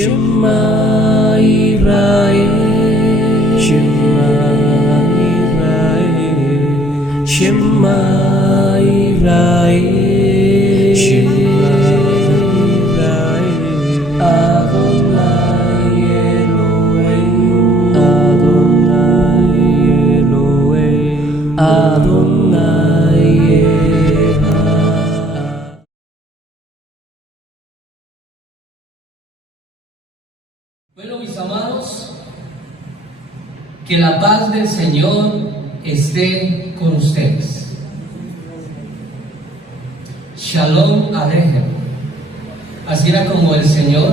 Shema Yisrael, Shema Yisrael, Shema Yisrael, Shema Yisrael, Adonai Elohim, Adonai Elohim, Adonai Echad. Bueno, mis amados, que la paz del Señor esté con ustedes. Shalom Aleichem. Así era como el Señor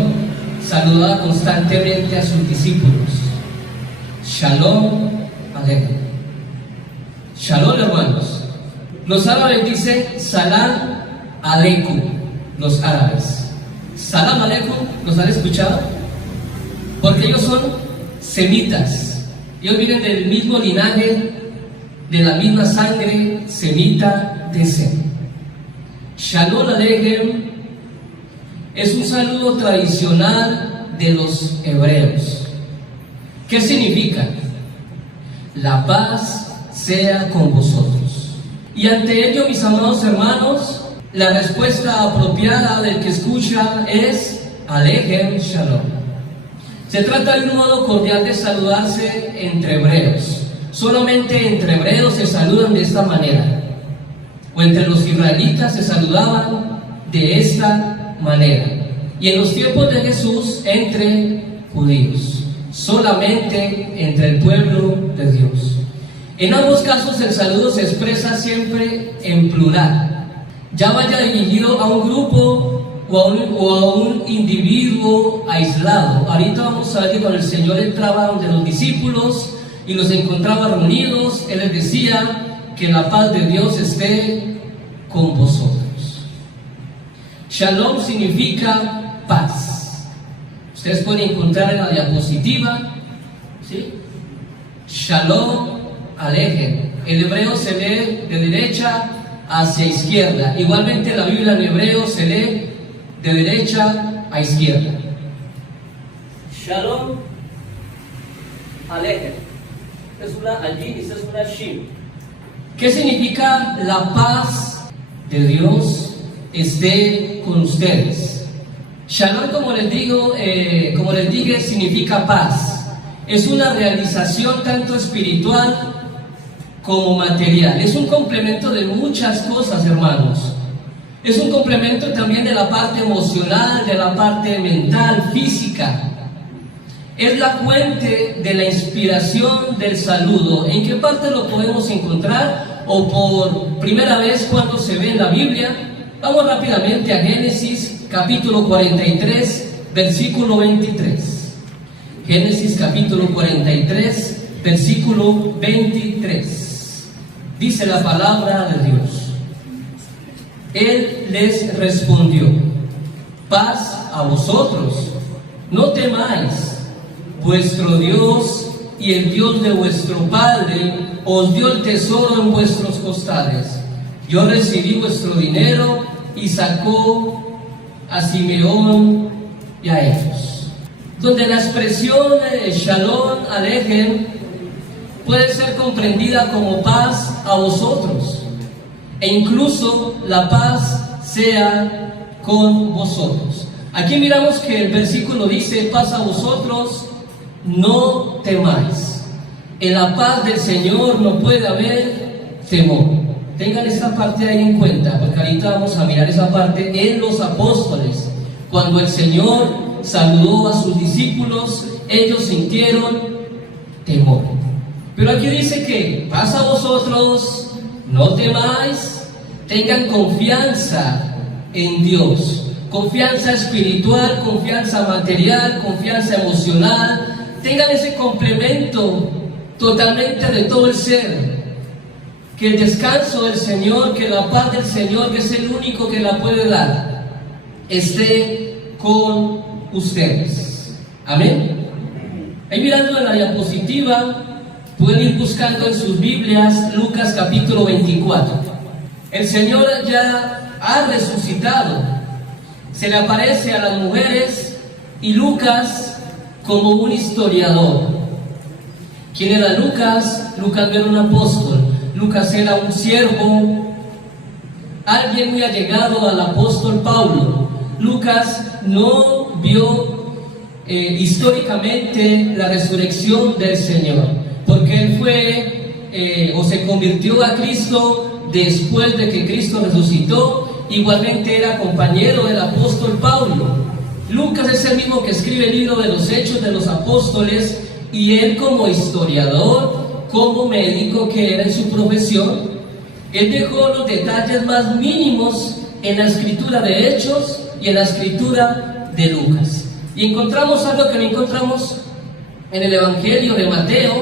saludaba constantemente a sus discípulos. Shalom Aleichem. Shalom, hermanos. Los árabes dicen Salam Aleikum. Los árabes. Salam Aleikum, ¿los han escuchado? Porque ellos son semitas, ellos vienen del mismo linaje, de la misma sangre semita de Sem. Shalom Aleichem es un saludo tradicional de los hebreos. ¿Qué significa? La paz sea con vosotros. Y ante ello, mis amados hermanos, la respuesta apropiada del que escucha es Aleichem Shalom. Se trata de un modo cordial de saludarse entre hebreos. Solamente entre hebreos se saludan de esta manera. O entre los israelitas se saludaban de esta manera. Y en los tiempos de Jesús, entre judíos. Solamente entre el pueblo de Dios. En ambos casos el saludo se expresa siempre en plural. Ya vaya dirigido a un grupo o a un individuo aislado. Ahorita vamos a ver que cuando el Señor entraba donde los discípulos y los encontraba reunidos, Él les decía que la paz de Dios esté con vosotros. Shalom significa paz. Ustedes pueden encontrar en la diapositiva, ¿sí? Shalom Aleichem. El hebreo se lee de derecha hacia izquierda. Igualmente la Biblia en hebreo se lee de derecha a izquierda. Shalom Aleichem. Es una allí, esta es una shin. ¿Qué significa la paz de Dios esté con ustedes? Shalom, como les dije, significa paz. Es una realización tanto espiritual como material. Es un complemento de muchas cosas, hermanos. Es un complemento también de la parte emocional, de la parte mental, física. Es la fuente de la inspiración del saludo. ¿En qué parte lo podemos encontrar? O por primera vez cuando se ve en la Biblia. Vamos rápidamente a Génesis capítulo 43, versículo 23. Génesis capítulo 43, versículo 23. Dice la palabra de Dios. Él les respondió: paz a vosotros, no temáis, vuestro Dios y el Dios de vuestro Padre os dio el tesoro en vuestros costales. Yo recibí vuestro dinero y sacó a Simeón y a ellos. Donde la expresión Shalom Aleichem puede ser comprendida como paz a vosotros. E incluso la paz sea con vosotros. Aquí miramos que el versículo dice: paz a vosotros, no temáis. En la paz del Señor no puede haber temor. Tengan esta parte ahí en cuenta, porque ahorita vamos a mirar esa parte en los apóstoles. Cuando el Señor saludó a sus discípulos, ellos sintieron temor. Pero aquí dice que paz a vosotros, no temáis, tengan confianza en Dios, confianza espiritual, confianza material, confianza emocional, tengan ese complemento totalmente de todo el ser, que el descanso del Señor, que la paz del Señor, que es el único que la puede dar, esté con ustedes. Amén. Ahí mirando en la diapositiva, pueden ir buscando en sus Biblias Lucas capítulo 24. El Señor ya ha resucitado. Se le aparece a las mujeres y Lucas como un historiador. ¿Quién era Lucas? Lucas no era un apóstol. Lucas era un siervo, alguien muy allegado al apóstol Pablo. Lucas no vio históricamente la resurrección del Señor, porque él fue o se convirtió a Cristo después de que Cristo resucitó. Igualmente era compañero del apóstol Pablo. Lucas es el mismo que escribe el libro de los Hechos de los Apóstoles, y él como historiador, como médico que era en su profesión, él dejó los detalles más mínimos en la escritura de Hechos y en la escritura de Lucas. Y encontramos algo que no encontramos en el Evangelio de Mateo,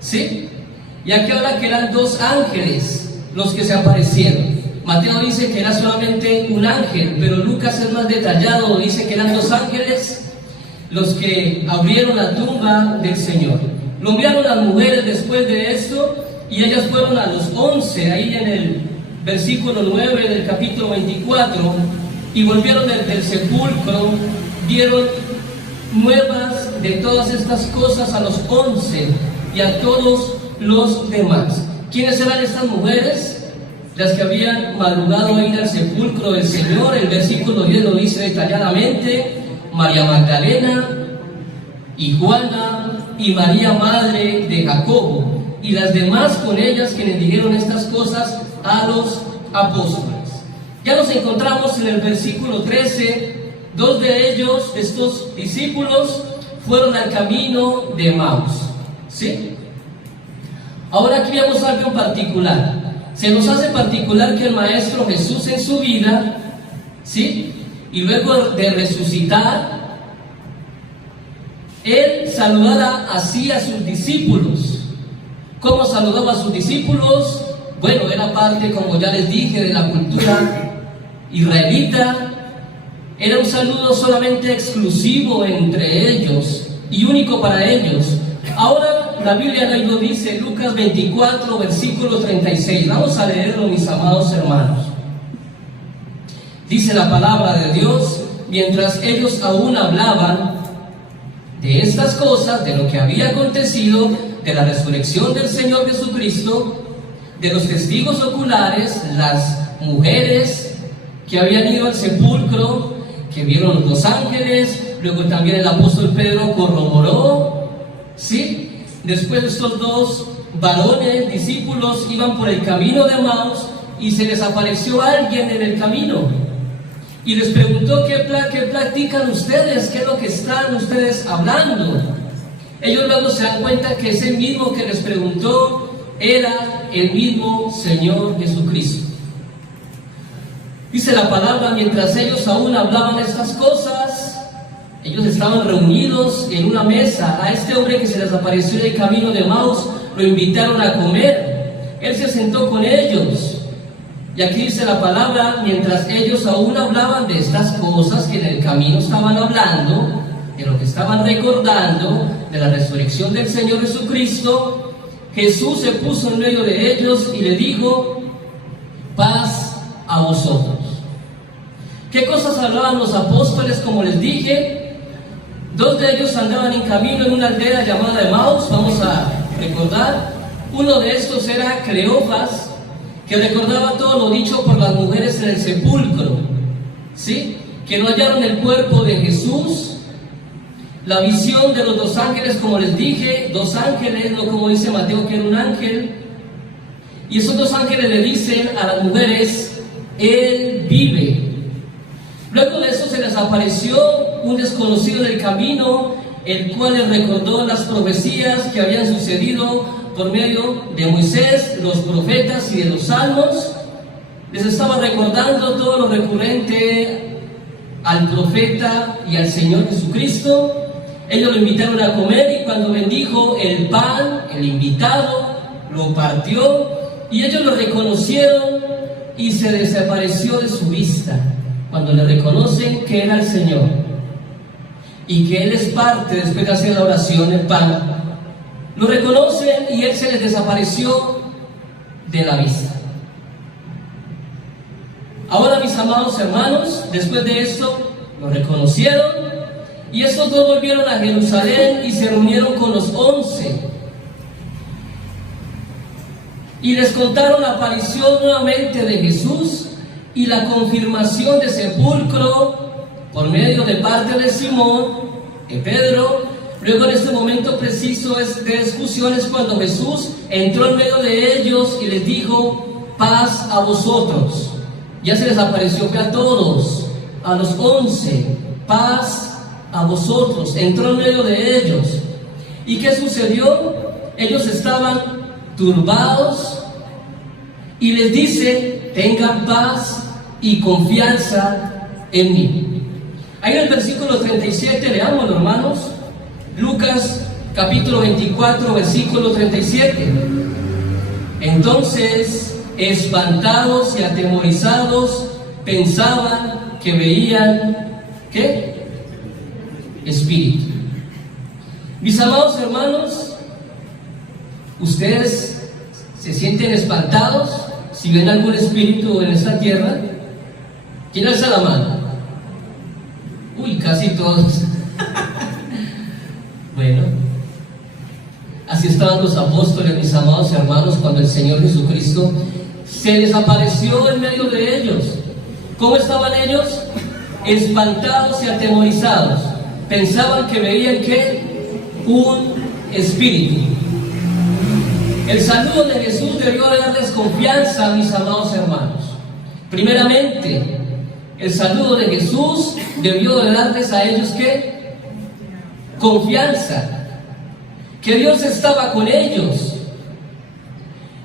¿sí? Y aquí habla que eran 2 ángeles los que se aparecieron. Mateo dice que era solamente un ángel, pero Lucas es más detallado, dice que eran 2 ángeles los que abrieron la tumba del Señor. Lo enviaron las mujeres después de esto, y ellas fueron a los 11, ahí en el versículo 9 del capítulo 24, y volvieron del sepulcro, dieron nuevas de todas estas cosas a los 11 y a todos los demás. ¿Quiénes eran estas mujeres? Las que habían madrugado a ir al sepulcro del Señor. El versículo 10 lo dice detalladamente: María Magdalena y Juana y María, madre de Jacobo, y las demás con ellas, quienes dijeron estas cosas a los apóstoles. Ya nos encontramos en el versículo 13. 2 de ellos, de estos discípulos, fueron al camino de Emaús, ¿sí? Ahora aquí vemos algo en particular. Se nos hace particular que el Maestro Jesús en su vida, ¿sí?, y luego de resucitar, él saludara así a sus discípulos. ¿Cómo saludaba a sus discípulos? Bueno, era parte, como ya les dije, de la cultura israelita. Era un saludo solamente exclusivo entre ellos y único para ellos. Ahora la Biblia ahí lo dice, Lucas 24, versículo 36. Vamos a leerlo, mis amados hermanos. Dice la palabra de Dios: mientras ellos aún hablaban de estas cosas, de lo que había acontecido, de la resurrección del Señor Jesucristo, de los testigos oculares, las mujeres que habían ido al sepulcro, que vieron los 2 ángeles, luego también el apóstol Pedro corroboró, ¿sí? Después estos 2 varones, discípulos, iban por el camino de Emaús y se les apareció alguien en el camino y les preguntó: ¿qué platican ustedes? ¿Qué es lo que están ustedes hablando? Ellos luego se dan cuenta que ese mismo que les preguntó era el mismo Señor Jesucristo. Dice la palabra: mientras ellos aún hablaban estas cosas, ellos estaban reunidos en una mesa. A este hombre que se les apareció en el camino de Emaús lo invitaron a comer. Él se sentó con ellos. Y aquí dice la palabra: mientras ellos aún hablaban de estas cosas que en el camino estaban hablando, de lo que estaban recordando, de la resurrección del Señor Jesucristo, Jesús se puso en medio de ellos y le dijo: paz a vosotros. ¿Qué cosas hablaban los apóstoles? Como les dije, 2 de ellos andaban en camino en una aldea llamada Emaús. Vamos a recordar. Uno de estos era Cleofas, que recordaba todo lo dicho por las mujeres en el sepulcro, ¿sí?, que no hallaron el cuerpo de Jesús. La visión de los 2 ángeles, como les dije, 2 ángeles, no como dice Mateo que era un ángel. Y esos 2 ángeles le dicen a las mujeres: Él vive. Luego de eso se les apareció un desconocido en el camino, el cual les recordó las profecías que habían sucedido por medio de Moisés, los profetas y de los salmos. Les estaba recordando todo lo recurrente al profeta y al Señor Jesucristo. Ellos lo invitaron a comer, y cuando bendijo el pan, el invitado lo partió, y ellos lo reconocieron y se desapareció de su vista. Cuando le reconocen que era el Señor y que Él es parte, después de hacer la oración, el pan, lo reconocen y Él se les desapareció de la vista. Ahora, mis amados hermanos, después de esto, lo reconocieron Y estos dos volvieron a Jerusalén y se reunieron con los 11. Y les contaron la aparición nuevamente de Jesús y la confirmación de sepulcro por medio de parte de Simón, de Pedro. Luego, en este momento preciso de discusiones, cuando Jesús entró en medio de ellos y les dijo: paz a vosotros. Ya se les apareció a todos, a los 11, paz a vosotros. Entró en medio de ellos. ¿Y qué sucedió? Ellos estaban turbados y les dice: tengan paz y confianza en mí. Ahí en el versículo 37, leamos, hermanos, Lucas capítulo 24, versículo 37. Entonces, espantados y atemorizados, pensaban que veían, ¿qué? Espíritu. Mis amados hermanos, ¿ustedes se sienten espantados si ven algún espíritu en esta tierra? ¿Quién alza la mano? Uy, casi todos. Bueno, así estaban los apóstoles, mis amados hermanos, cuando el Señor Jesucristo se les apareció en medio de ellos. ¿Cómo estaban ellos? Espantados y atemorizados. Pensaban que veían, ¿qué? Un espíritu. El saludo de Jesús debió de darles confianza, mis amados hermanos. Primeramente, el saludo de Jesús debió de darles a ellos, ¿qué? Confianza. Que Dios estaba con ellos.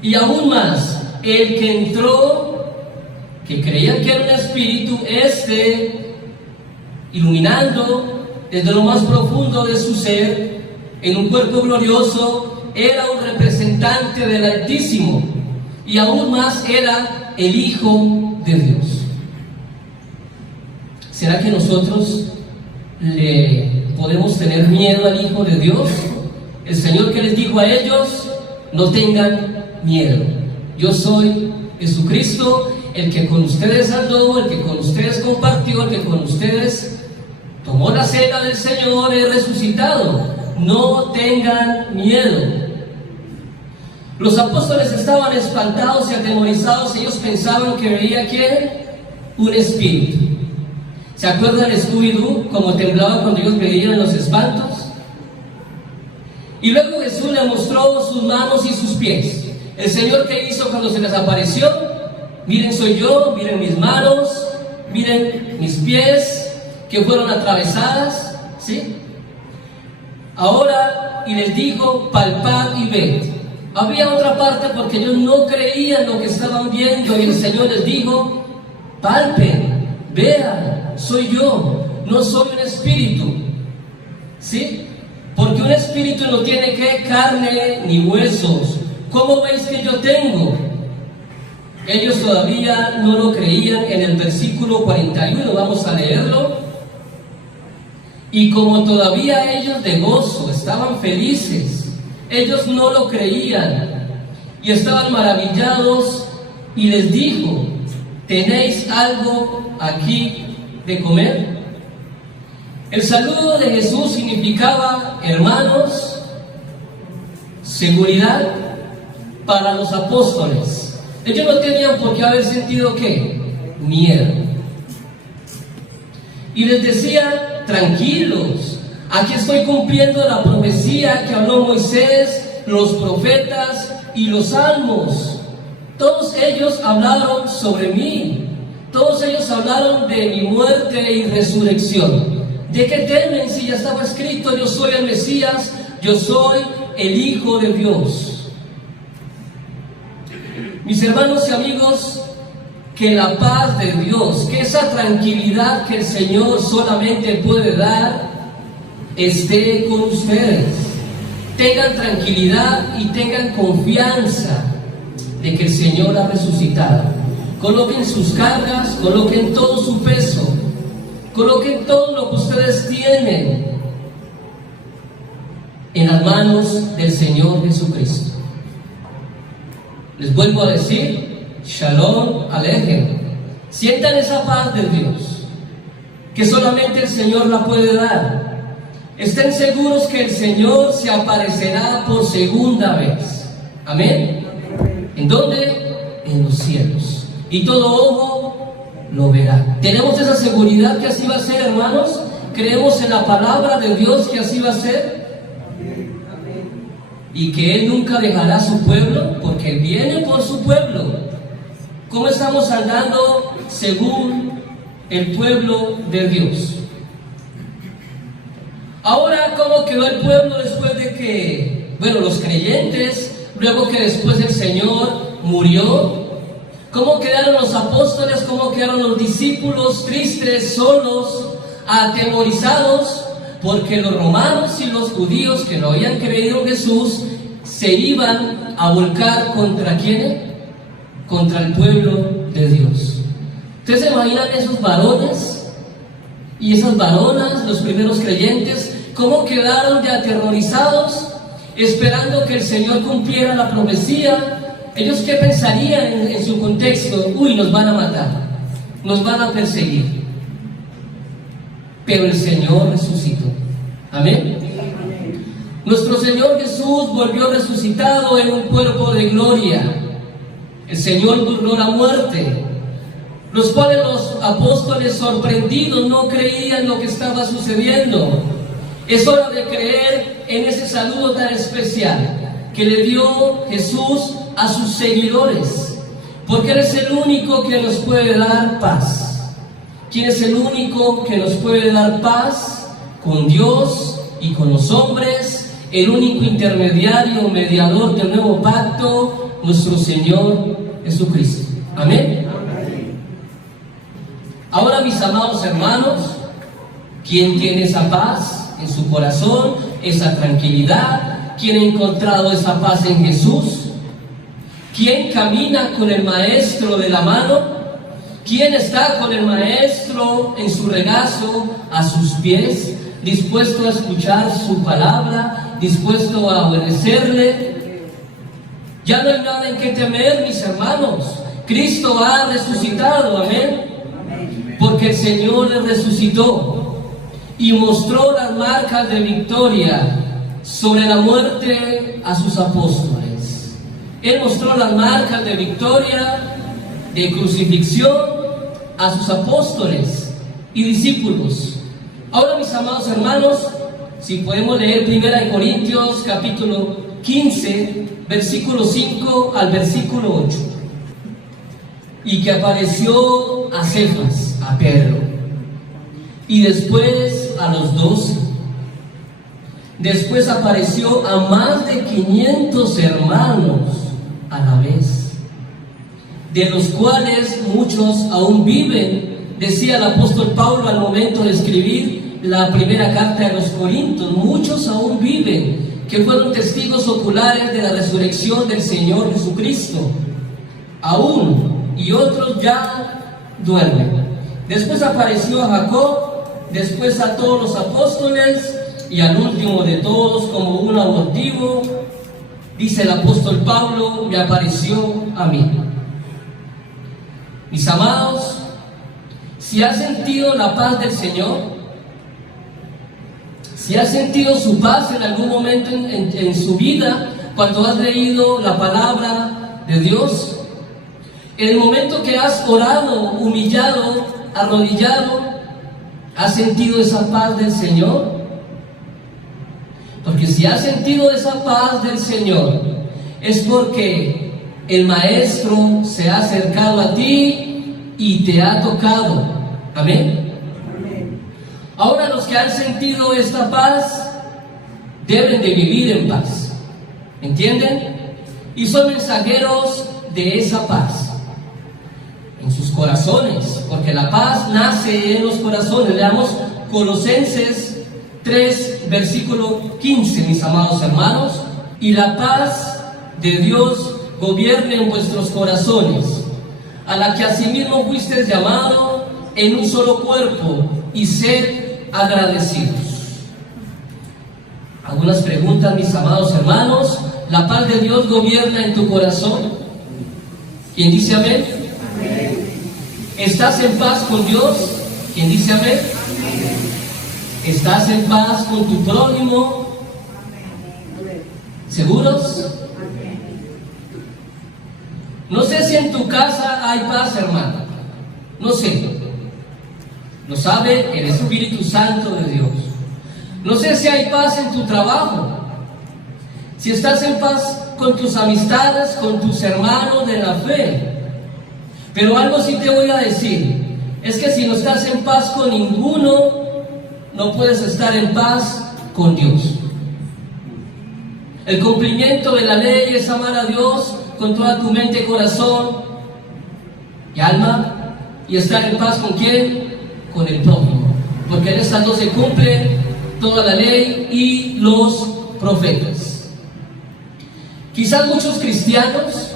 Y aún más, el que entró, que creían que era un espíritu, iluminando desde lo más profundo de su ser, en un cuerpo glorioso, era un representante del Altísimo, y aún más era el Hijo de Dios. ¿Será que nosotros le podemos tener miedo al Hijo de Dios? El Señor que les dijo a ellos: no tengan miedo, yo soy Jesucristo, el que con ustedes andó, el que con ustedes compartió, el que con ustedes tomó la cena del Señor, he resucitado. No tengan miedo. Los apóstoles estaban espantados y atemorizados. Ellos pensaban que veía, ¿quién? Un espíritu. ¿Se acuerdan de Scooby-Doo? Como temblaba cuando ellos veían los espantos. Y luego Jesús le mostró sus manos y sus pies. El Señor, ¿qué hizo cuando se les apareció? Miren, soy yo, miren mis manos, miren mis pies que fueron atravesadas, ¿sí? Ahora, y les dijo: palpad y ved. Había otra parte porque ellos no creían lo que estaban viendo, y el Señor les dijo: palpen, vean, soy yo, no soy un espíritu, ¿sí? Porque un espíritu no tiene que carne ni huesos. ¿Cómo veis que yo tengo? Ellos todavía no lo creían. En el versículo 41 vamos a leerlo. Y como todavía ellos de gozo estaban felices, ellos no lo creían y estaban maravillados, y les dijo: ¿tenéis algo aquí de comer? El saludo de Jesús significaba, hermanos, seguridad para los apóstoles. Ellos no tenían por qué haber sentido, ¿qué? Miedo. Y les decía: tranquilos, aquí estoy cumpliendo la profecía que habló Moisés, los profetas y los salmos. Todos ellos hablaron sobre mí. Todos ellos hablaron de mi muerte y resurrección. ¿De qué temen si ya estaba escrito? Yo soy el Mesías, yo soy el Hijo de Dios. Mis hermanos y amigos, que la paz de Dios, que esa tranquilidad que el Señor solamente puede dar, esté con ustedes. Tengan tranquilidad y tengan confianza de que el Señor ha resucitado. Coloquen sus cargas, coloquen todo su peso, coloquen todo lo que ustedes tienen en las manos del Señor Jesucristo. Les vuelvo a decir: Shalom Alejem. Sientan esa paz de Dios, que solamente el Señor la puede dar. Estén seguros que el Señor se aparecerá por segunda vez. Amén. ¿En dónde? En los cielos. Y todo ojo lo verá. ¿Tenemos esa seguridad que así va a ser, hermanos? ¿Creemos en la palabra de Dios que así va a ser? Y que Él nunca dejará a su pueblo, porque Él viene por su pueblo. ¿Cómo estamos andando según el pueblo de Dios? Ahora, ¿cómo quedó el pueblo después de que, los creyentes, luego que después el Señor murió? ¿Cómo quedaron los apóstoles? ¿Cómo quedaron los discípulos? Tristes, solos, atemorizados, porque los romanos y los judíos que no habían creído en Jesús se iban a volcar ¿contra quién? Contra el pueblo de Dios. ¿Ustedes se imaginan esos varones y esas varonas, los primeros creyentes, cómo quedaron de aterrorizados, esperando que el Señor cumpliera la profecía? ¿Ellos qué pensarían en su contexto? Uy, nos van a matar, nos van a perseguir. Pero el Señor resucitó. Amén. Nuestro Señor Jesús volvió resucitado en un cuerpo de gloria. El Señor burló la muerte, los cuales los apóstoles sorprendidos no creían lo que estaba sucediendo. Es hora de creer en ese saludo tan especial que le dio Jesús a sus seguidores, porque Él es el único que nos puede dar paz. ¿Quién es el único que nos puede dar paz? Con Dios y con los hombres, el único intermediario, mediador del nuevo pacto, nuestro Señor Jesucristo. Amén. Ahora, mis amados hermanos, ¿quién tiene esa paz en su corazón, esa tranquilidad? ¿Quién ha encontrado esa paz en Jesús? ¿Quién camina con el Maestro de la mano? ¿Quién está con el Maestro en su regazo, a sus pies, dispuesto a escuchar su palabra, dispuesto a obedecerle? Ya no hay nada en que temer, mis hermanos. Cristo ha resucitado, amén. Porque el Señor le resucitó y mostró las marcas de victoria sobre la muerte a sus apóstoles. Él mostró las marcas de victoria, de crucifixión a sus apóstoles y discípulos. Ahora, mis amados hermanos, si podemos leer 1 Corintios capítulo 15, versículo 5 al versículo 8. Y que apareció a Cefas, a Pedro, y después a los 12. Después apareció a más de 500 hermanos a la vez, de los cuales muchos aún viven, decía el apóstol Pablo al momento de escribir la primera carta de los Corintios. Muchos aún viven, que fueron testigos oculares de la resurrección del Señor Jesucristo, aún, y otros ya duermen. Después apareció a Jacob, después a todos los apóstoles, y al último de todos, como un abortivo, dice el apóstol Pablo, me apareció a mí. Mis amados, si has sentido la paz del Señor, si has sentido su paz en algún momento en su vida, cuando has leído la palabra de Dios, en el momento que has orado, humillado, arrodillado, ¿has sentido esa paz del Señor? Porque si has sentido esa paz del Señor, es porque el Maestro se ha acercado a ti y te ha tocado. Amén. Ahora, los que han sentido esta paz deben de vivir en paz. ¿Entienden? Y son mensajeros de esa paz en sus corazones, porque la paz nace en los corazones. Leamos Colosenses 3, versículo 15, mis amados hermanos. Y la paz de Dios gobierne en vuestros corazones, a la que asimismo fuisteis llamados en un solo cuerpo, y sed agradecidos. Algunas preguntas, mis amados hermanos. ¿La paz de Dios gobierna en tu corazón? ¿Quién dice amén? Amén. ¿Estás en paz con Dios? ¿Quién dice amén? Amén. ¿Estás en paz con tu prójimo? ¿Seguros? No sé si en tu casa hay paz, hermano. No sé. Lo sabe el Espíritu Santo de Dios. No sé si hay paz en tu trabajo. Si estás en paz con tus amistades, con tus hermanos de la fe. Pero algo sí te voy a decir. Es que si no estás en paz con ninguno, no puedes estar en paz con Dios. El cumplimiento de la ley es amar a Dios con toda tu mente, corazón y alma, y estar en paz ¿con quién? Con el prójimo, porque en estas dos se cumple toda la ley y los profetas. Quizás muchos cristianos,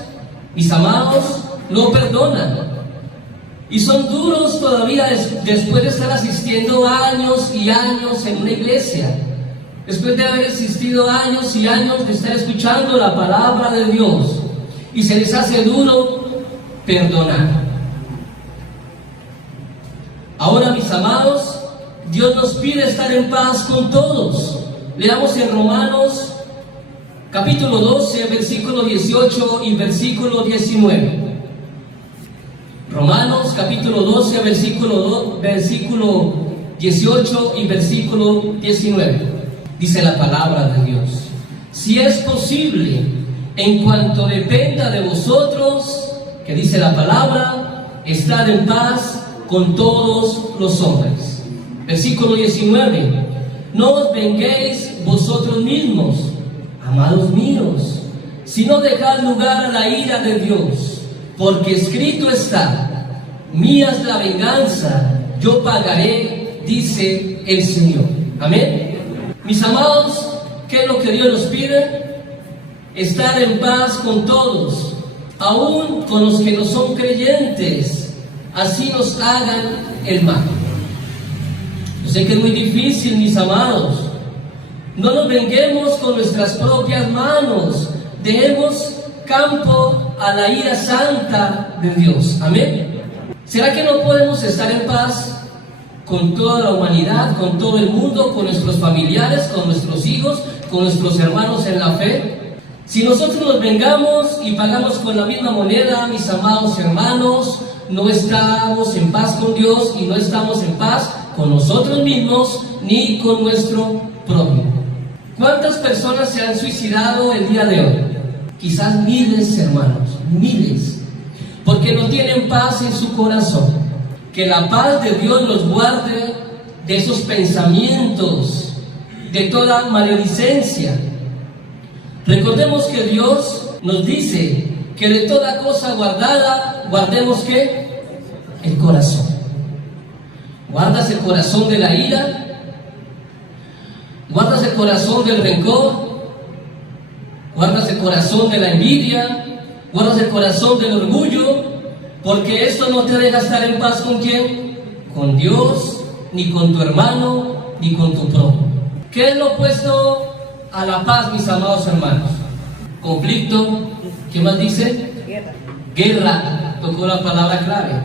mis amados, no perdonan y son duros todavía después de estar asistiendo años y años en una iglesia, después de haber asistido años y años de estar escuchando la palabra de Dios, y se les hace duro perdonar. Ahora, mis amados, Dios nos pide estar en paz con todos. Leamos en Romanos capítulo 12, versículo 18 y versículo 19. Romanos capítulo 12, versículo 18 y versículo 19. Dice la palabra de Dios: si es posible, en cuanto dependa de vosotros, que dice la palabra, estad en paz con todos los hombres. Versículo 19: no os venguéis vosotros mismos, amados míos, sino dejad lugar a la ira de Dios, porque escrito está: mía es la venganza, yo pagaré, dice el Señor. Amén. Mis amados, ¿qué es lo que Dios nos pide? Estar en paz con todos, aún con los que no son creyentes, así nos hagan el mal. Yo sé que es muy difícil, mis amados. No nos venguemos con nuestras propias manos, dejemos campo a la ira santa de Dios. Amén. ¿Será que no podemos estar en paz con toda la humanidad, con todo el mundo, con nuestros familiares, con nuestros hijos, con nuestros hermanos en la fe? Si nosotros nos vengamos y pagamos con la misma moneda, mis amados hermanos, no estamos en paz con Dios y no estamos en paz con nosotros mismos ni con nuestro prójimo. ¿Cuántas personas se han suicidado el día de hoy? Quizás miles, hermanos, miles, porque no tienen paz en su corazón. Que la paz de Dios nos guarde de esos pensamientos, de toda maledicencia. Recordemos que Dios nos dice que de toda cosa guardada, guardemos ¿qué? El corazón. ¿Guardas el corazón de la ira? ¿Guardas el corazón del rencor? ¿Guardas el corazón de la envidia? ¿Guardas el corazón del orgullo? Porque esto no te deja estar en paz ¿con quién? Con Dios, ni con tu hermano, ni con tu prójimo. ¿Qué es lo opuesto a la paz, mis amados hermanos? Conflicto. ¿Qué más dice? Guerra. Tocó la palabra clave.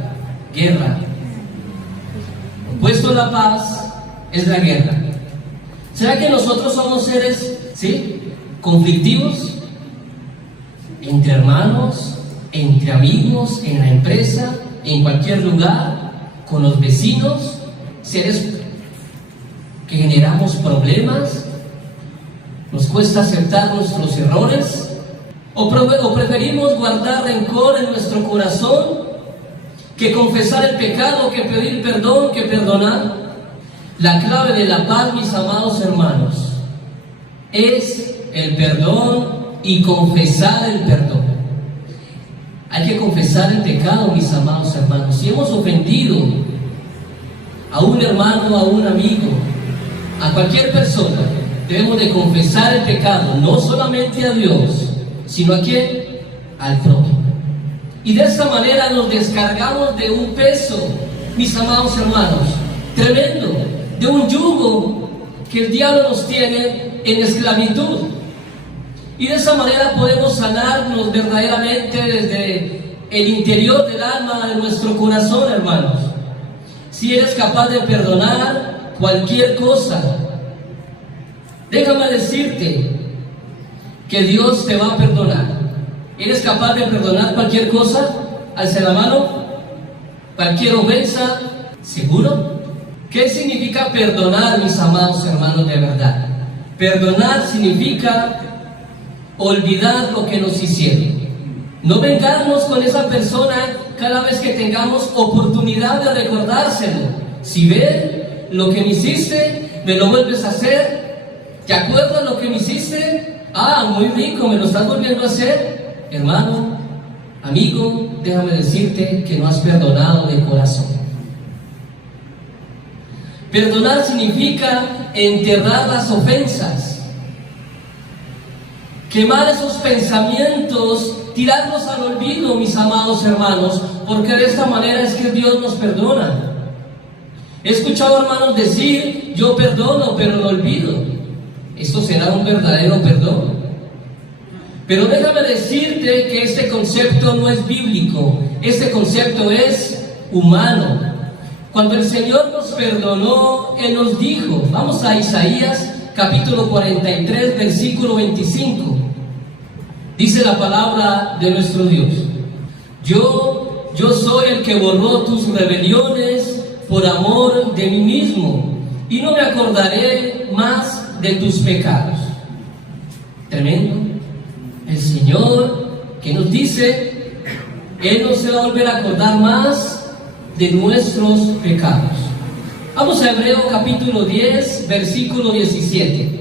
Guerra. Opuesto a la paz es la guerra. ¿Será que nosotros somos seres, conflictivos? Entre hermanos, entre amigos, en la empresa, en cualquier lugar, con los vecinos, seres que generamos problemas. ¿Nos cuesta aceptar nuestros errores? ¿O preferimos guardar rencor en nuestro corazón que confesar el pecado, que pedir perdón, que perdonar? La clave de la paz, mis amados hermanos, es el perdón y confesar el perdón. Hay que confesar el pecado, mis amados hermanos. Si hemos ofendido a un hermano, a un amigo, a cualquier persona, debemos de confesar el pecado, no solamente a Dios, sino ¿a quién? Al prójimo. Y de esta manera nos descargamos de un peso, mis amados hermanos, tremendo, de un yugo que el diablo nos tiene en esclavitud. Y de esa manera podemos sanarnos verdaderamente desde el interior del alma, de nuestro corazón, hermanos. Si eres capaz de perdonar, cualquier cosa, déjame decirte que Dios te va a perdonar. ¿Eres capaz de perdonar cualquier cosa? Alza la mano. ¿Cualquier ofensa? ¿Seguro? ¿Qué significa perdonar, mis amados hermanos, de verdad? Perdonar significa olvidar lo que nos hicieron. No vengarnos con esa persona cada vez que tengamos oportunidad de recordárselo. Si ves lo que me hiciste, me lo vuelves a hacer. ¿Te acuerdas lo que me hiciste? Ah, muy rico, me lo estás volviendo a hacer. Hermano, amigo, déjame decirte que no has perdonado de corazón. Perdonar significa enterrar las ofensas, quemar esos pensamientos, tirarlos al olvido, mis amados hermanos, porque de esta manera es que Dios nos perdona. He escuchado hermanos decir, yo perdono, pero no olvido. Esto será un verdadero perdón. Pero déjame decirte que este concepto no es bíblico, este concepto es humano. Cuando el Señor nos perdonó, Él nos dijo, vamos a Isaías capítulo 43, versículo 25. Dice la palabra de nuestro Dios: Yo soy el que borró tus rebeliones por amor de mí mismo, y no me acordaré más de tus pecados. Tremendo. El Señor que nos dice, Él no se va a volver a acordar más de nuestros pecados. Vamos a Hebreos capítulo 10, versículo 17.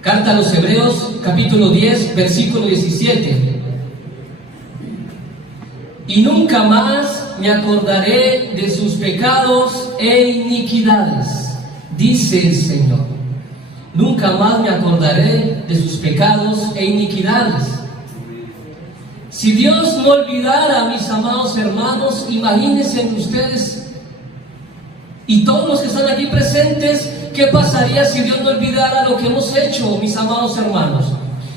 Carta a los Hebreos capítulo 10, versículo 17. Y nunca más me acordaré de sus pecados e iniquidades, dice el Señor. Nunca más me acordaré de sus pecados e iniquidades. Si Dios no olvidara, mis amados hermanos, imagínense ustedes y todos los que están aquí presentes, ¿qué pasaría si Dios no olvidara lo que hemos hecho, mis amados hermanos?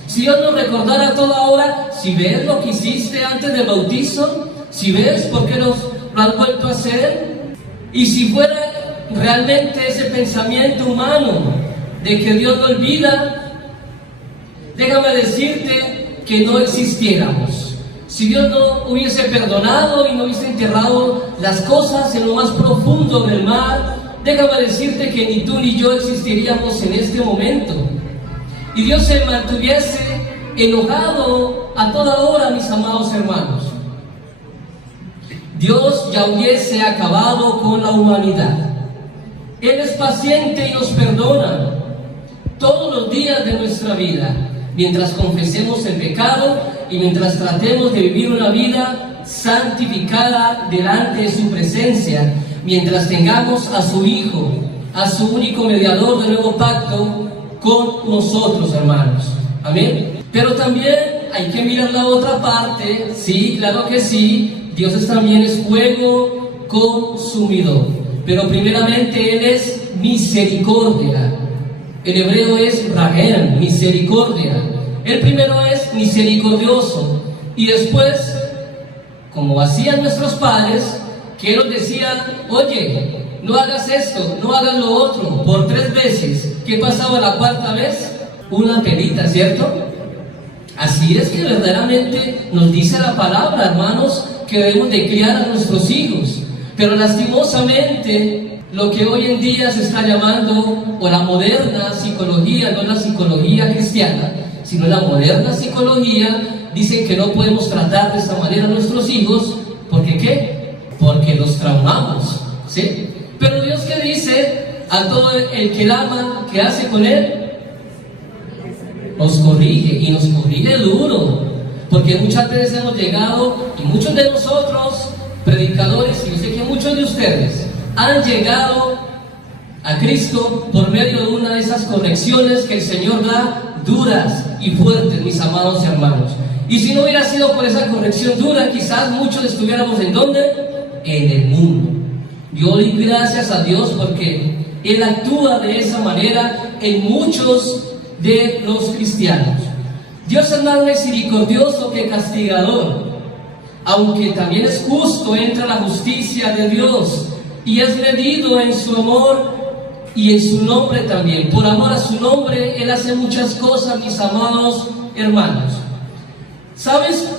Si Dios nos recordara a toda hora, si ves lo que hiciste antes del bautizo, si ves por qué lo has vuelto a hacer, y si fuera realmente ese pensamiento humano de que Dios no olvida, déjame decirte que no existiéramos. Si Dios no hubiese perdonado y no hubiese enterrado las cosas en lo más profundo del mar, déjame decirte que ni tú ni yo existiríamos en este momento. Y Dios se mantuviese enojado a toda hora, mis amados hermanos. Dios ya hubiese acabado con la humanidad. Él es paciente y nos perdona todos los días de nuestra vida, mientras confesemos el pecado y mientras tratemos de vivir una vida santificada delante de su presencia, mientras tengamos a su Hijo, a su único mediador del nuevo pacto con nosotros, hermanos. Amén. Pero también hay que mirar la otra parte. Sí, claro que sí, Dios también es fuego consumidor, pero primeramente Él es misericordia. En hebreo es Rahel, misericordia. El primero es misericordioso, y después, como hacían nuestros padres, que nos decían, oye, no hagas esto, no hagas lo otro, por 3 veces. ¿Qué pasaba la 4ª vez? Una penita, ¿cierto? Así es que verdaderamente nos dice la palabra, hermanos, que debemos de criar a nuestros hijos. Pero lastimosamente, lo que hoy en día se está llamando, o la moderna psicología, no la psicología cristiana, sino la moderna psicología, dicen que no podemos tratar de esta manera a nuestros hijos, ¿porque qué? Porque los traumamos, ¿sí? Pero Dios, ¿qué dice? A todo el que la ama, ¿qué hace con él? Nos corrige, y nos corrige duro, porque muchas veces hemos llegado, y muchos de nosotros, predicadores, y yo sé que muchos de ustedes han llegado a Cristo por medio de una de esas correcciones que el Señor da, duras y fuertes, mis amados hermanos. Y si no hubiera sido por esa corrección dura, quizás muchos estuviéramos ¿en dónde? En el mundo. Yo doy gracias a Dios porque Él actúa de esa manera en muchos de los cristianos. Dios es más misericordioso que castigador, aunque también es justo, entra la justicia de Dios y es medido en su amor y en su nombre también. Por amor a su nombre, Él hace muchas cosas, mis amados hermanos. ¿Sabes?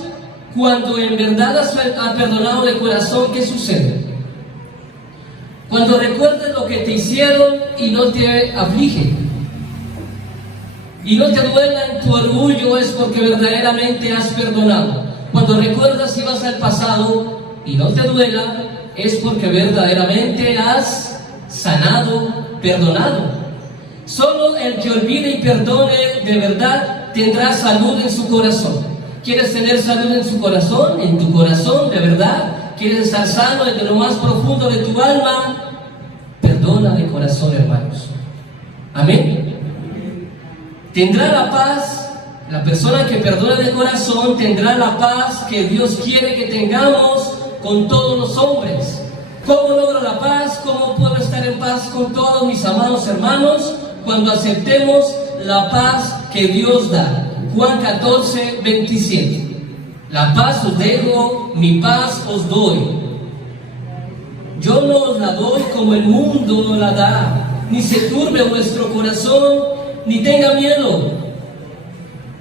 Cuando en verdad has perdonado de corazón, ¿qué sucede? Cuando recuerdas lo que te hicieron y no te aflige, y no te duela en tu orgullo, es porque verdaderamente has perdonado. Cuando recuerdas si vas al pasado y no te duela, es porque verdaderamente has sanado, perdonado. Solo el que olvide y perdone de verdad tendrá salud en su corazón. ¿Quieres tener salud en su corazón? En tu corazón, de verdad. ¿Quieres estar sano desde lo más profundo de tu alma? Perdona de corazón, hermanos. Amén. Tendrá la paz, la persona que perdona de corazón tendrá la paz que Dios quiere que tengamos con todos los hombres. ¿Cómo logro la paz? ¿Cómo puedo estar en paz con todos mis amados hermanos? Cuando aceptemos la paz que Dios da. Juan 14, 27. La paz os dejo, mi paz os doy. Yo no os la doy como el mundo no la da. Ni se turbe vuestro corazón, ni tenga miedo.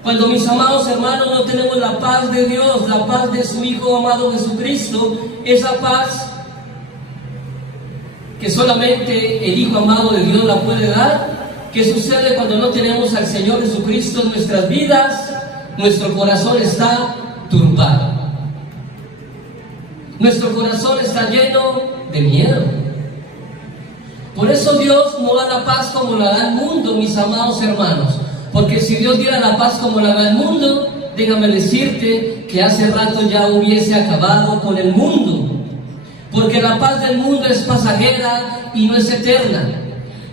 Cuando, mis amados hermanos, no tenemos la paz de Dios, la paz de su Hijo amado Jesucristo, esa paz que solamente el Hijo amado de Dios la puede dar. ¿Qué sucede cuando no tenemos al Señor Jesucristo en nuestras vidas? Nuestro corazón está turbado. Nuestro corazón está lleno de miedo. Por eso Dios no da la paz como la da el mundo, mis amados hermanos. Porque si Dios diera la paz como la da el mundo, déjame decirte que hace rato ya hubiese acabado con el mundo. Porque la paz del mundo es pasajera y no es eterna.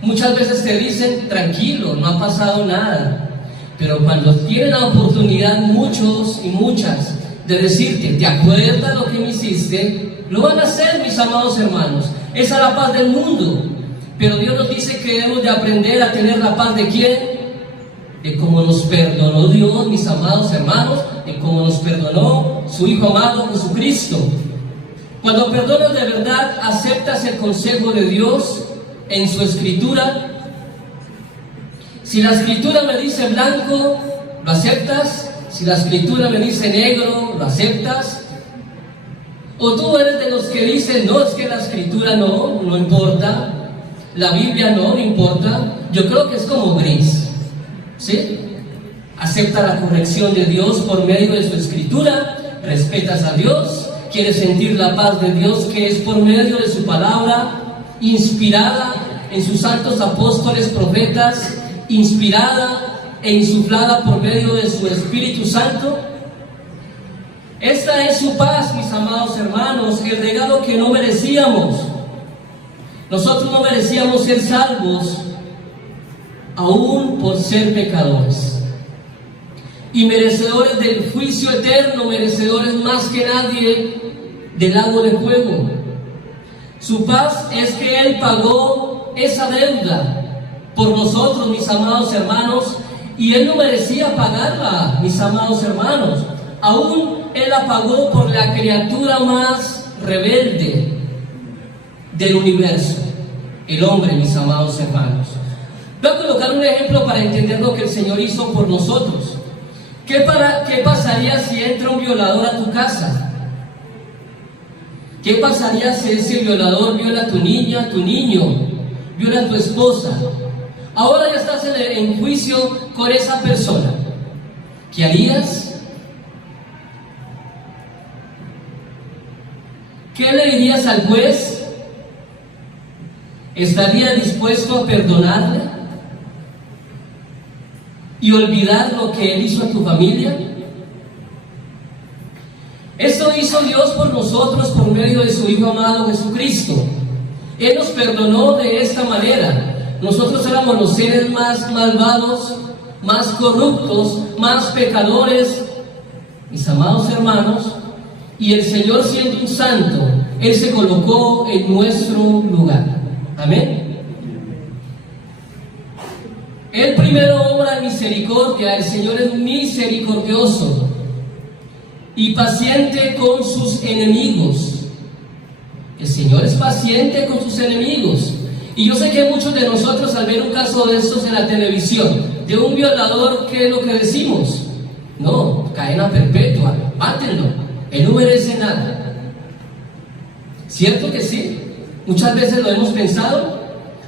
Muchas veces te dicen, tranquilo, no ha pasado nada. Pero cuando tienen la oportunidad muchos y muchas de decirte, ¿te acuerdas lo que me hiciste? Lo van a hacer, mis amados hermanos. Esa es la paz del mundo. Pero Dios nos dice que debemos de aprender a tener la paz ¿de quién? De cómo nos perdonó Dios, mis amados hermanos, de cómo nos perdonó su Hijo amado Jesucristo. Cuando perdonas de verdad, aceptas el consejo de Dios en su escritura. Si la escritura me dice blanco, ¿lo aceptas? Si la escritura me dice negro, ¿lo aceptas? O tú eres de los que dicen, no, es que la escritura no importa. La Biblia no importa. Yo creo que es como gris, ¿sí? Acepta la corrección de Dios por medio de su escritura, respetas a Dios, quieres sentir la paz de Dios que es por medio de su palabra, inspirada en sus santos apóstoles, profetas, inspirada e insuflada por medio de su Espíritu Santo. Esta es su paz, mis amados hermanos, el regalo que no merecíamos. Nosotros no merecíamos ser salvos, aún por ser pecadores, y merecedores del juicio eterno, merecedores más que nadie del lago de fuego. Su paz es que Él pagó esa deuda por nosotros, mis amados hermanos, y Él no merecía pagarla, mis amados hermanos. Aún Él la pagó por la criatura más rebelde del universo, el hombre, mis amados hermanos. Voy a colocar un ejemplo para entender lo que el Señor hizo por nosotros. ¿Qué pasaría si entra un violador a tu casa? ¿Qué pasaría si ese violador viola a tu niña, a tu niño, viola a tu esposa? Ahora ya estás en juicio con esa persona. ¿Qué harías? ¿Qué le dirías al juez? ¿Estaría dispuesto a perdonarle y olvidar lo que Él hizo a tu familia? Esto hizo Dios por nosotros por medio de su Hijo amado Jesucristo. Él nos perdonó de esta manera. Nosotros éramos los seres más malvados, más corruptos, más pecadores, mis amados hermanos, y el Señor, siendo un santo, Él se colocó en nuestro lugar. Amén. Él primero obra misericordia. El Señor es misericordioso y paciente con sus enemigos. El Señor es paciente con sus enemigos. Y yo sé que muchos de nosotros al ver un caso de estos en la televisión, de un violador, ¿qué es lo que decimos? No, cadena perpetua, mátenlo, él no merece nada. ¿Cierto que sí? Muchas veces lo hemos pensado.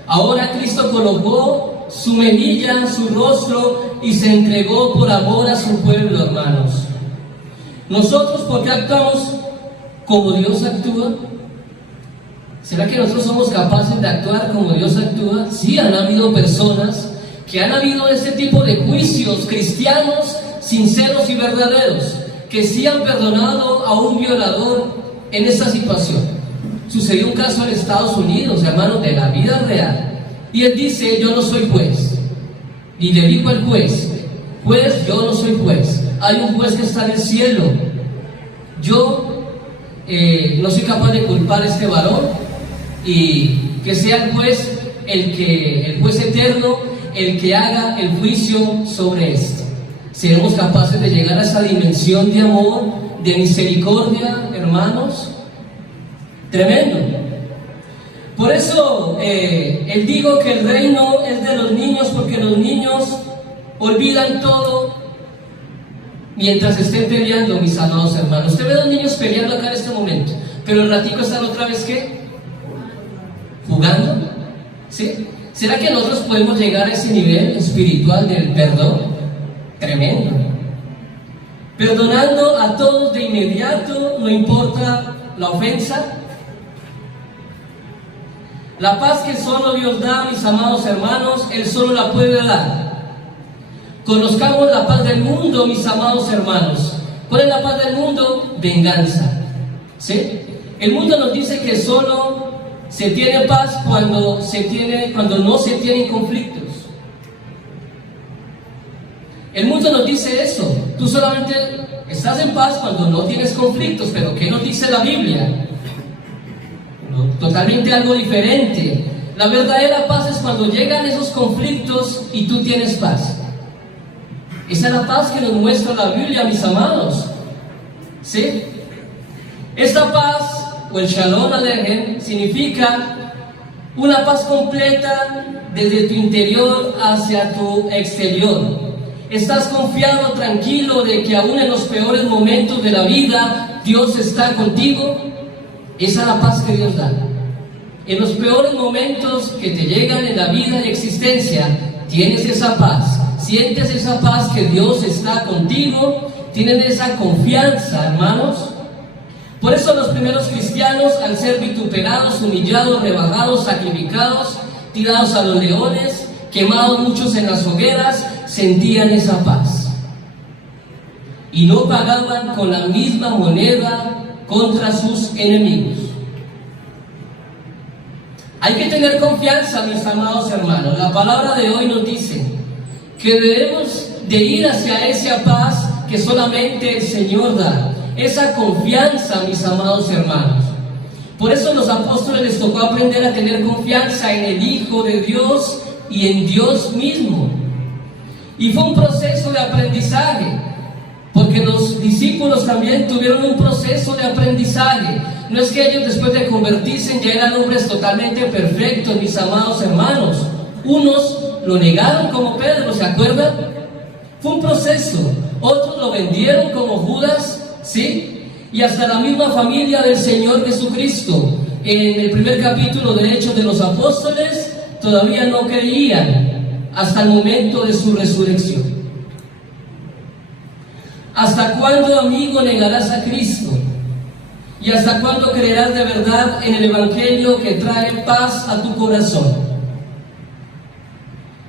Ahora Cristo colocó su mejilla, su rostro y se entregó por amor a su pueblo, hermanos. Nosotros, ¿por qué actuamos como Dios actúa? ¿Será que nosotros somos capaces de actuar como Dios actúa? Sí, han habido personas que han habido este tipo de juicios cristianos sinceros y verdaderos, que sí han perdonado a un violador en esta situación. Sucedió un caso en Estados Unidos, hermanos, de la vida real. Y él dice, yo no soy juez. Y le dijo al juez, juez, yo no soy juez. Hay un juez que está en el cielo. Yo no soy capaz de culpar a este varón, y que sea el juez eterno, el que haga el juicio sobre esto. ¿Seremos capaces de llegar a esa dimensión de amor, de misericordia, hermanos? Tremendo. Por eso él dijo que el reino es de los niños, porque los niños olvidan todo mientras estén peleando, mis amados hermanos. Usted ve a los niños peleando acá en este momento, pero el ratico están otra vez, ¿qué? Jugando. ¿Sí? ¿Será que nosotros podemos llegar a ese nivel espiritual del perdón? Tremendo. Perdonando a todos de inmediato, no importa la ofensa. La paz que solo Dios da, mis amados hermanos, Él solo la puede dar. Conozcamos la paz del mundo, mis amados hermanos. ¿Cuál es la paz del mundo? Venganza. ¿Sí? El mundo nos dice que solo se tiene paz cuando no se tienen conflictos. El mundo nos dice eso. Tú solamente estás en paz cuando no tienes conflictos. Pero ¿qué nos dice la Biblia? Totalmente algo diferente. La verdadera paz es cuando llegan esos conflictos y tú tienes paz. Esa es la paz que nos muestra la Biblia, mis amados. ¿Sí? Esta paz, o el Shalom Alejem, significa una paz completa desde tu interior hacia tu exterior. Estás confiado, tranquilo de que aún en los peores momentos de la vida Dios está contigo. Esa es la paz que Dios da. En los peores momentos que te llegan en la vida y existencia, tienes esa paz. Sientes esa paz que Dios está contigo. Tienes esa confianza, hermanos. Por eso los primeros cristianos, al ser vituperados, humillados, rebajados, sacrificados, tirados a los leones, quemados muchos en las hogueras, sentían esa paz. Y no pagaban con la misma moneda contra sus enemigos. Hay que tener confianza, mis amados hermanos. La palabra de hoy nos dice que debemos de ir hacia esa paz que solamente el Señor da. Esa confianza, mis amados hermanos. Por eso a los apóstoles les tocó aprender a tener confianza en el Hijo de Dios y en Dios mismo. Y fue un proceso de aprendizaje, porque los discípulos también tuvieron un proceso de aprendizaje. No es que ellos después de convertirse ya eran hombres totalmente perfectos, mis amados hermanos. Unos lo negaron como Pedro, ¿se acuerdan? Fue un proceso. Otros lo vendieron como Judas, ¿sí? Y hasta la misma familia del Señor Jesucristo, en el primer capítulo de Hechos de los Apóstoles, todavía no creían hasta el momento de su resurrección. ¿Hasta cuándo, amigo, negarás a Cristo? ¿Y hasta cuándo creerás de verdad en el Evangelio que trae paz a tu corazón?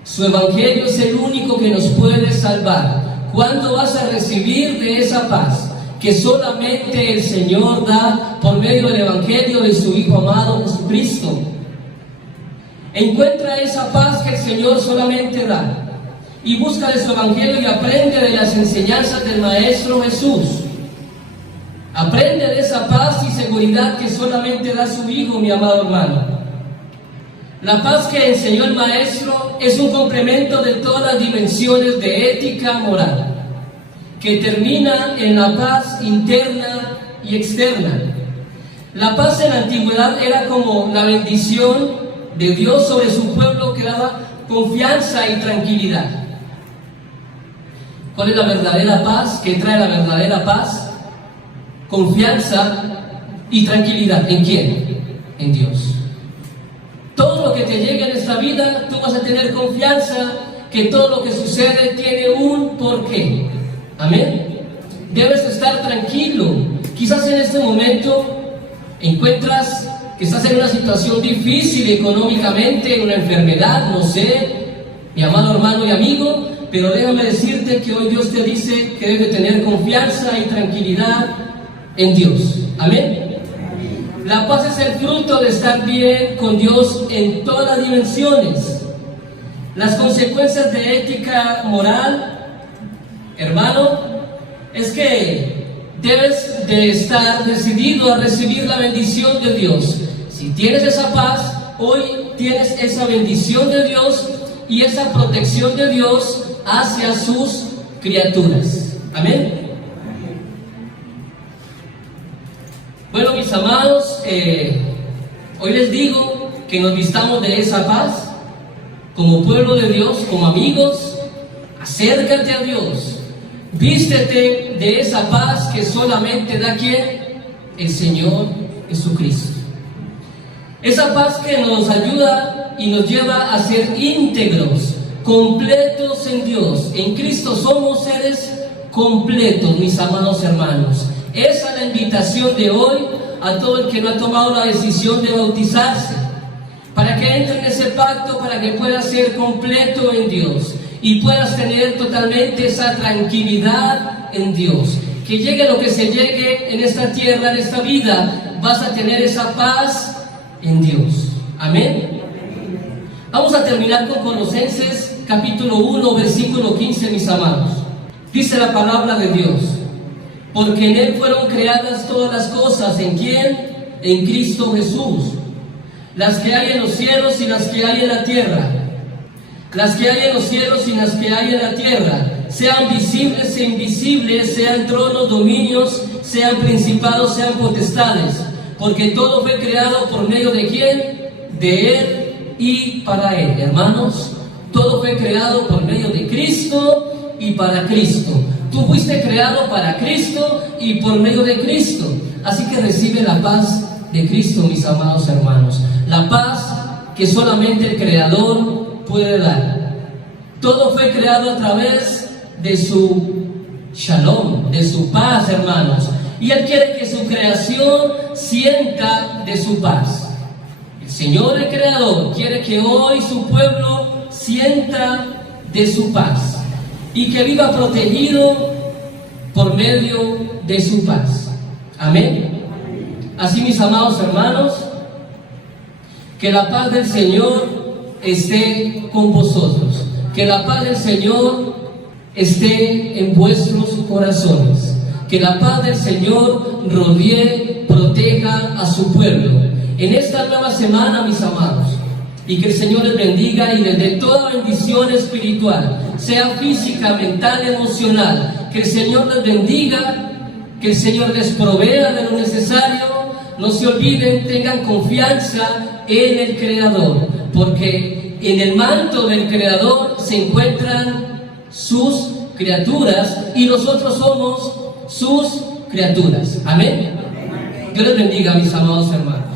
Su Evangelio es el único que nos puede salvar. ¿Cuándo vas a recibir de esa paz que solamente el Señor da por medio del Evangelio de su Hijo amado Jesucristo? Encuentra esa paz que el Señor solamente da y busca de su Evangelio y aprende de las enseñanzas del Maestro Jesús. Aprende de esa paz y seguridad que solamente da su Hijo, mi amado hermano. La paz que enseñó el Maestro es un complemento de todas las dimensiones de ética moral, que termina en la paz interna y externa. La paz en la antigüedad era como la bendición de Dios sobre su pueblo que daba confianza y tranquilidad. ¿Cuál es la verdadera paz? ¿Qué trae la verdadera paz? Confianza y tranquilidad. ¿En quién? En Dios. Todo lo que te llegue en esta vida, tú vas a tener confianza que todo lo que sucede tiene un porqué. Amén. Debes estar tranquilo. Quizás en este momento encuentras que estás en una situación difícil económicamente, una enfermedad, no sé, mi amado hermano y amigo, pero déjame decirte que hoy Dios te dice que debes tener confianza y tranquilidad en Dios. Amén. La paz es el fruto de estar bien con Dios en todas las dimensiones. Las consecuencias de ética moral, hermano, es que debes de estar decidido a recibir la bendición de Dios. Si tienes esa paz, hoy tienes esa bendición de Dios y esa protección de Dios hacia sus criaturas. Amén. Bueno, mis amados, hoy les digo que nos vistamos de esa paz como pueblo de Dios, como amigos. Acércate a Dios. Vístete de esa paz que solamente da ¿quién? El Señor Jesucristo. Esa paz que nos ayuda y nos lleva a ser íntegros, completos en Dios. En Cristo somos seres completos, mis amados hermanos. Esa es la invitación de hoy a todo el que no ha tomado la decisión de bautizarse, para que entre en ese pacto, para que puedas ser completo en Dios y puedas tener totalmente esa tranquilidad en Dios. Que llegue lo que se llegue en esta tierra, en esta vida, vas a tener esa paz en Dios. Amén. Vamos a terminar con Colosenses capítulo 1, versículo 15, mis amados. Dice la palabra de Dios: porque en Él fueron creadas todas las cosas. ¿En quién? En Cristo Jesús. Las que hay en los cielos y las que hay en la tierra. Las que hay en los cielos y las que hay en la tierra, sean visibles e invisibles, sean tronos, dominios, sean principados, sean potestades, porque todo fue creado por medio de ¿quién? De Él y para Él. Hermanos, todo fue creado por medio de Cristo y para Cristo. Tú fuiste creado para Cristo y por medio de Cristo. Así que recibe la paz de Cristo, mis amados hermanos. La paz que solamente el Creador puede dar. Todo fue creado a través de su shalom, de su paz, hermanos. Y Él quiere que su creación sienta de su paz. El Señor, el Creador, quiere que hoy su pueblo sienta de su paz y que viva protegido por medio de su paz. Amén. Así, mis amados hermanos, que la paz del Señor esté con vosotros, que la paz del Señor esté en vuestros corazones, que la paz del Señor rodee, proteja a su pueblo en esta nueva semana, mis amados, y que el Señor les bendiga y les dé toda bendición espiritual, sea física, mental, emocional. Que el Señor les bendiga, que el Señor les provea de lo necesario. No se olviden, tengan confianza en el Creador, porque en el manto del Creador se encuentran sus criaturas y nosotros somos sus criaturas. Amén. Dios les bendiga, mis amados hermanos.